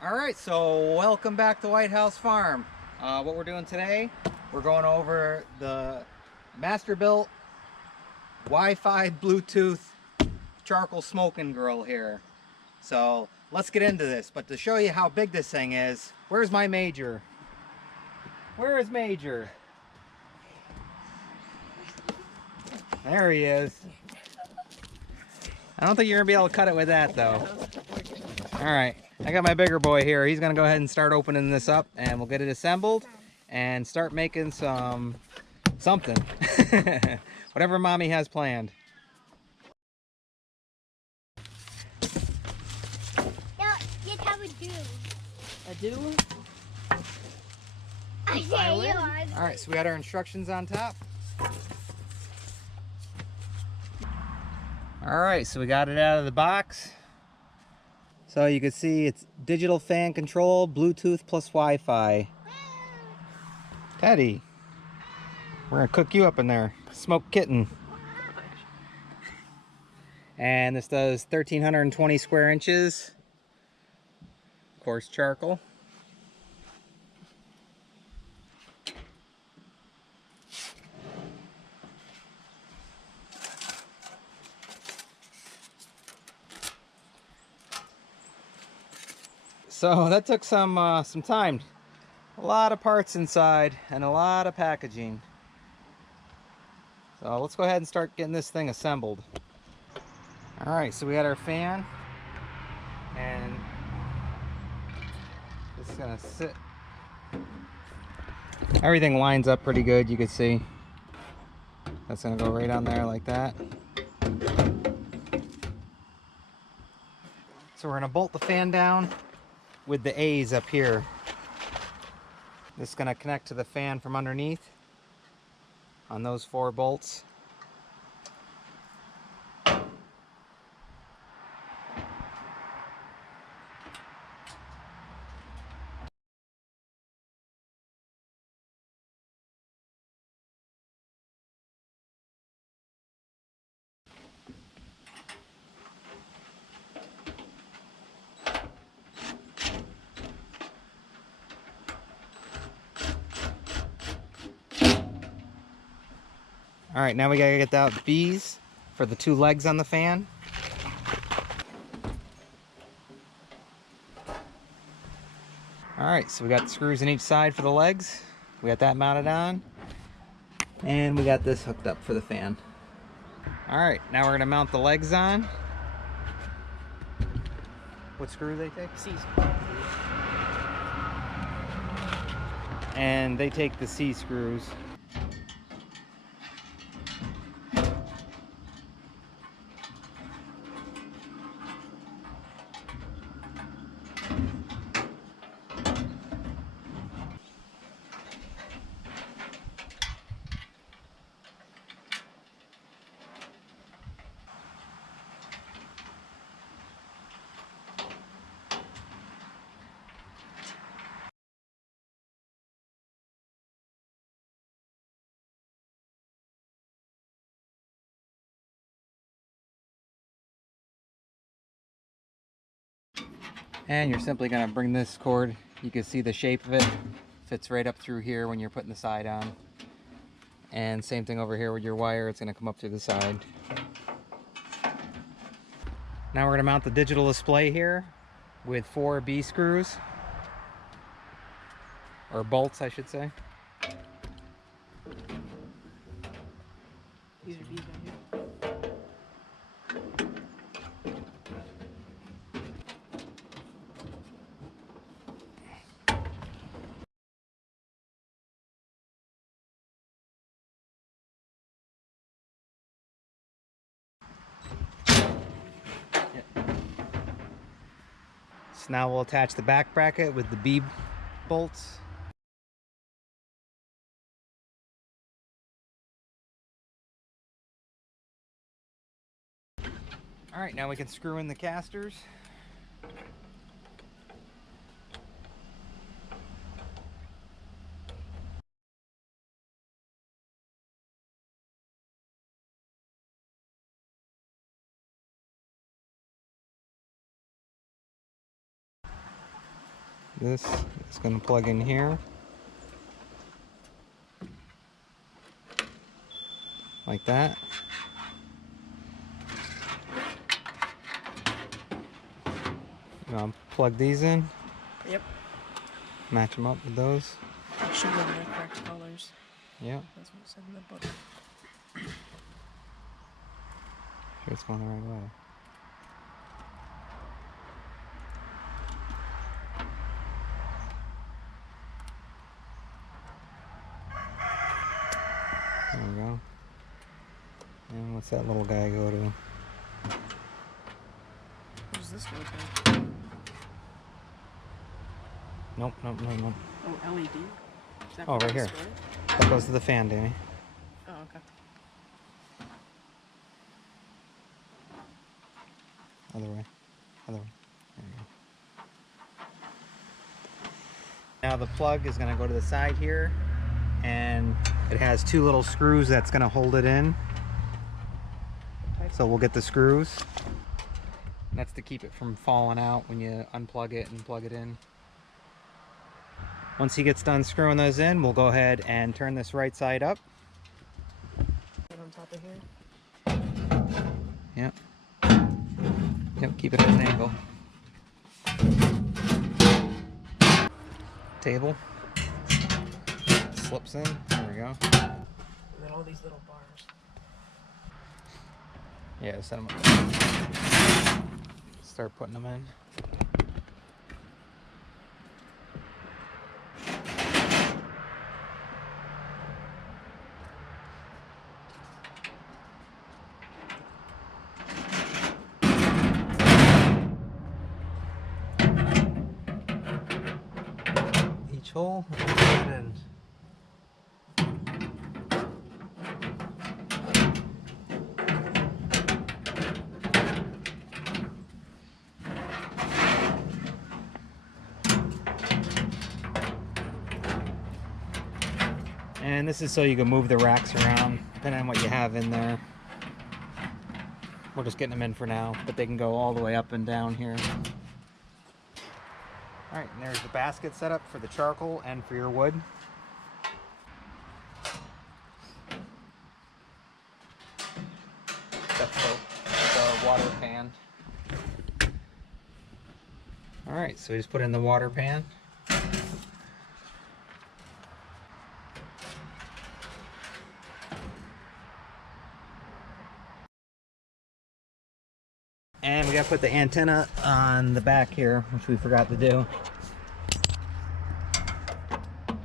Alright, so welcome back to White House Farm. What we're doing today, we're going over the Masterbuilt Wi-Fi Bluetooth charcoal smoking grill here. So let's get into this, but to show you how big this thing is, where's my Major? Where is Major? There he is. I don't think you're gonna be able to cut it with that though. Alright, I got my bigger boy here. He's gonna go ahead and start opening this up and we'll get it assembled and start making something. Whatever mommy has planned. No, just have a do. A do? I say yours. Alright, so we got our instructions on top. Alright, so we got it out of the box. So you can see it's digital fan control, Bluetooth plus Wi-Fi. Teddy, we're gonna cook you up in there. Smoked kitten. And this does 1,320 square inches. Of course, charcoal. So that took some time. A lot of parts inside and a lot of packaging. So let's go ahead and start getting this thing assembled. All right, so we got our fan, and this is gonna sit. Everything lines up pretty good, you can see. That's gonna go right on there like that. So we're gonna bolt the fan down with the A's up here. This is going to connect to the fan from underneath on those 4 bolts. All right, now we gotta get out the B's for the 2 legs on the fan. All right, so we got screws in each side for the legs. We got that mounted on. And we got this hooked up for the fan. All right, now we're gonna mount the legs on. What screw do they take? C. And they take the C screws. And you're simply going to bring this cord, you can see the shape of it, fits right up through here when you're putting the side on. And same thing over here with your wire, it's going to come up through the side. Now we're going to mount the digital display here with 4 B screws, or bolts I should say. These are B's down here. So now we'll attach the back bracket with the B bolts. All right, now we can screw in the casters. This is going to plug in here. Like that. Plug these in. Yep. Match them up with those. It should be in the correct colors. Yeah. That's what it said in the book. Sure it's going the right way. There we go. And what's that little guy go to? What does this go to? Nope. Oh, LED? Is that Oh, for right here. display? That goes to the fan, Danny. Oh, okay. Other way. Other way. There you go. Now the plug is going to go to the side here, and it has two little screws that's going to hold it in. So we'll get the screws. That's to keep it from falling out when you unplug it and plug it in. Once he gets done screwing those in, we'll go ahead and turn this right side up. Put on top of here. Yep. Yep, keep it at an angle. Table. Slips in. There we go. And then all these little bars. Yeah, set them up. Start putting them in. Each hole, and put it in. And this is so you can move the racks around depending on what you have in there. We're just getting them in for now, but they can go all the way up and down here. Alright, and there's the basket set up for the charcoal and for your wood. That's the water pan. Alright, so we just put in the water pan. And we gotta put the antenna on the back here, which we forgot to do.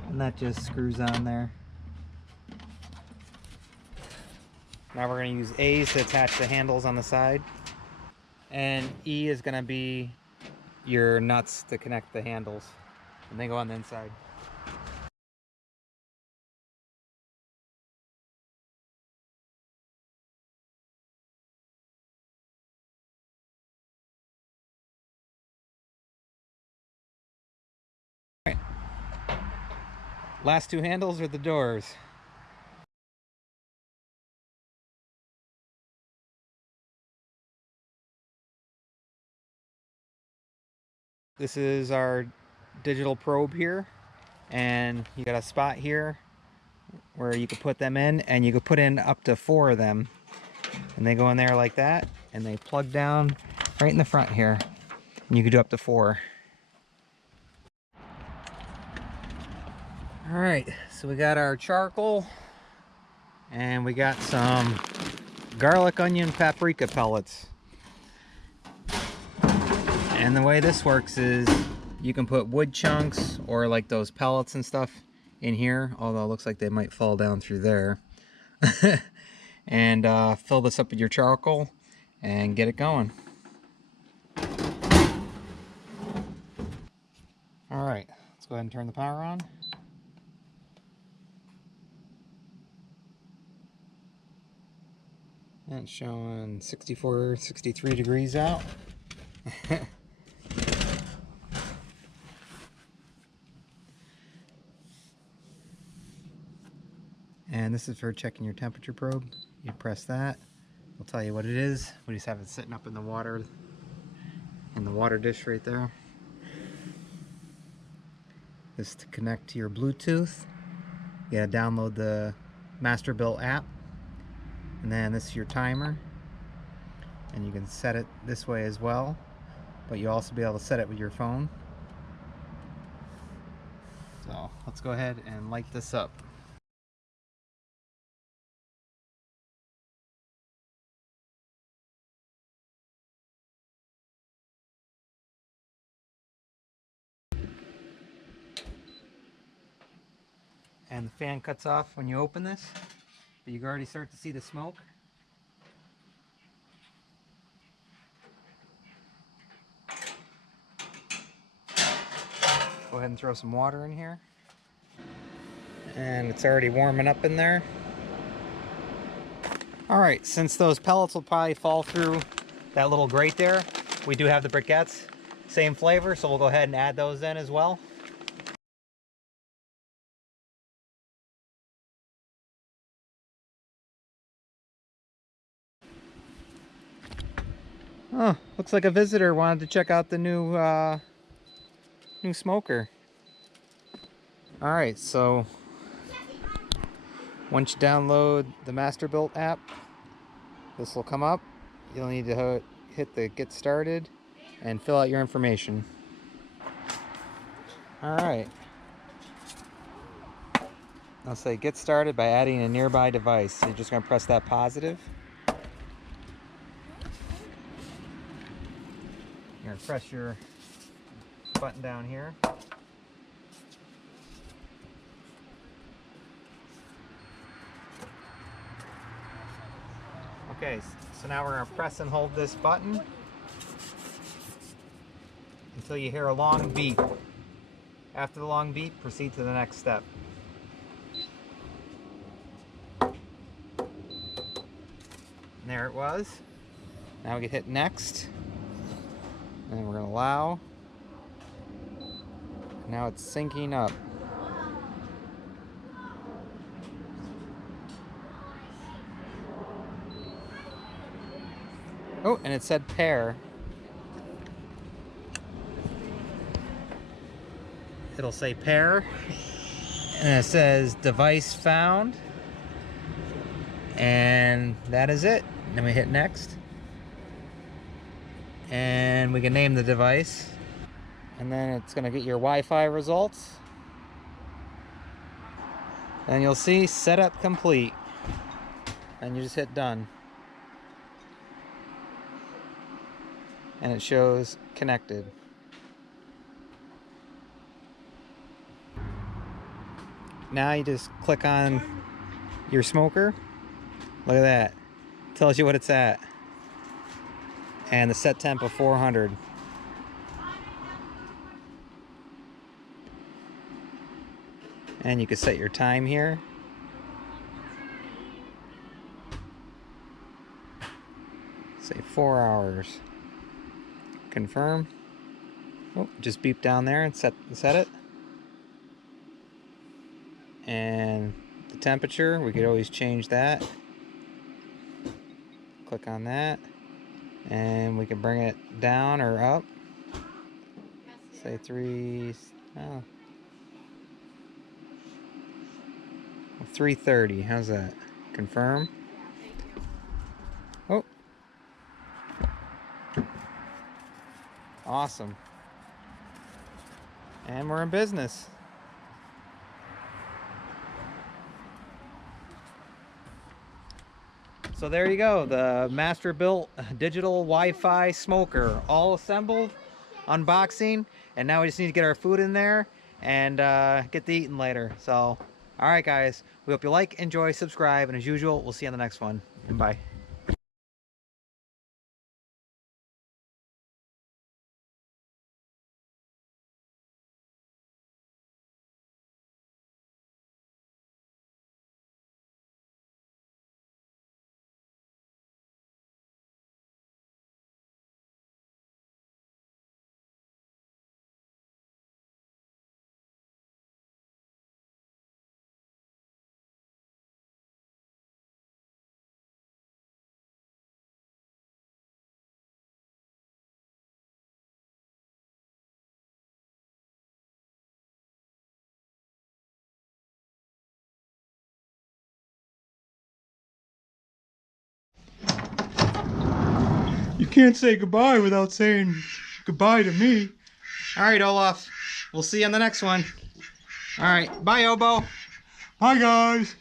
And that just screws on there. Now we're gonna use A's to attach the handles on the side. And E is gonna be your nuts to connect the handles. And they go on the inside. Last two handles are the doors. This is our digital probe here, and you got a spot here where you could put them in, and you could put in up to 4 of them, and they go in there like that, and they plug down right in the front here, and you could do up to 4. All right, so we got our charcoal, and we got some garlic, onion, paprika pellets. And the way this works is you can put wood chunks or like those pellets and stuff in here, although it looks like they might fall down through there. And fill this up with your charcoal and get it going. All right, let's go ahead and turn the power on. And it's showing 64, 63 degrees out. And this is for checking your temperature probe. You press that, it'll tell you what it is. We just have it sitting up in the water dish right there. This is to connect to your Bluetooth. You gotta download the Masterbuilt app. And then this is your timer. And you can set it this way as well. But you'll also be able to set it with your phone. So let's go ahead and light this up. And the fan cuts off when you open this, but you can already start to see the smoke. Go ahead and throw some water in here. And it's already warming up in there. Alright, since those pellets will probably fall through that little grate there, we do have the briquettes. Same flavor, so we'll go ahead and add those in as well. Oh, looks like a visitor wanted to check out the new smoker. Alright, so once you download the Masterbuilt app, this will come up. You'll need to hit the get started and fill out your information. Alright. I'll say get started by adding a nearby device. So you're just going to press that positive. You're going to press your button down here. Okay, so now we're going to press and hold this button until you hear a long beep. After the long beep, proceed to the next step. And there it was. Now we can hit next. And we're going to allow. Now it's syncing up. Oh, and it said pair. It'll say pair. And it says device found. And that is it. Then we hit next. And we can name the device. And then it's going to get your Wi-Fi results. And you'll see setup complete. And you just hit done. And it shows connected. Now you just click on your smoker. Look at that. Tells you what it's at. And the set temp of 400. And you can set your time here. Say 4 hours. Confirm. Oh, just beep down there and set it. And the temperature, we could always change that. Click on that. And we can bring it down or up. Say 330. How's that? Confirm. Oh. Awesome. And we're in business. So there you go, the Masterbuilt digital Wi-Fi smoker, all assembled, unboxing, and now we just need to get our food in there and get to eating later. So, all right, guys, we hope you like, enjoy, subscribe, and as usual, we'll see you on the next one. And bye. You can't say goodbye without saying goodbye to me. All right, Olaf. We'll see you on the next one. All right. Bye, Obo. Bye, guys.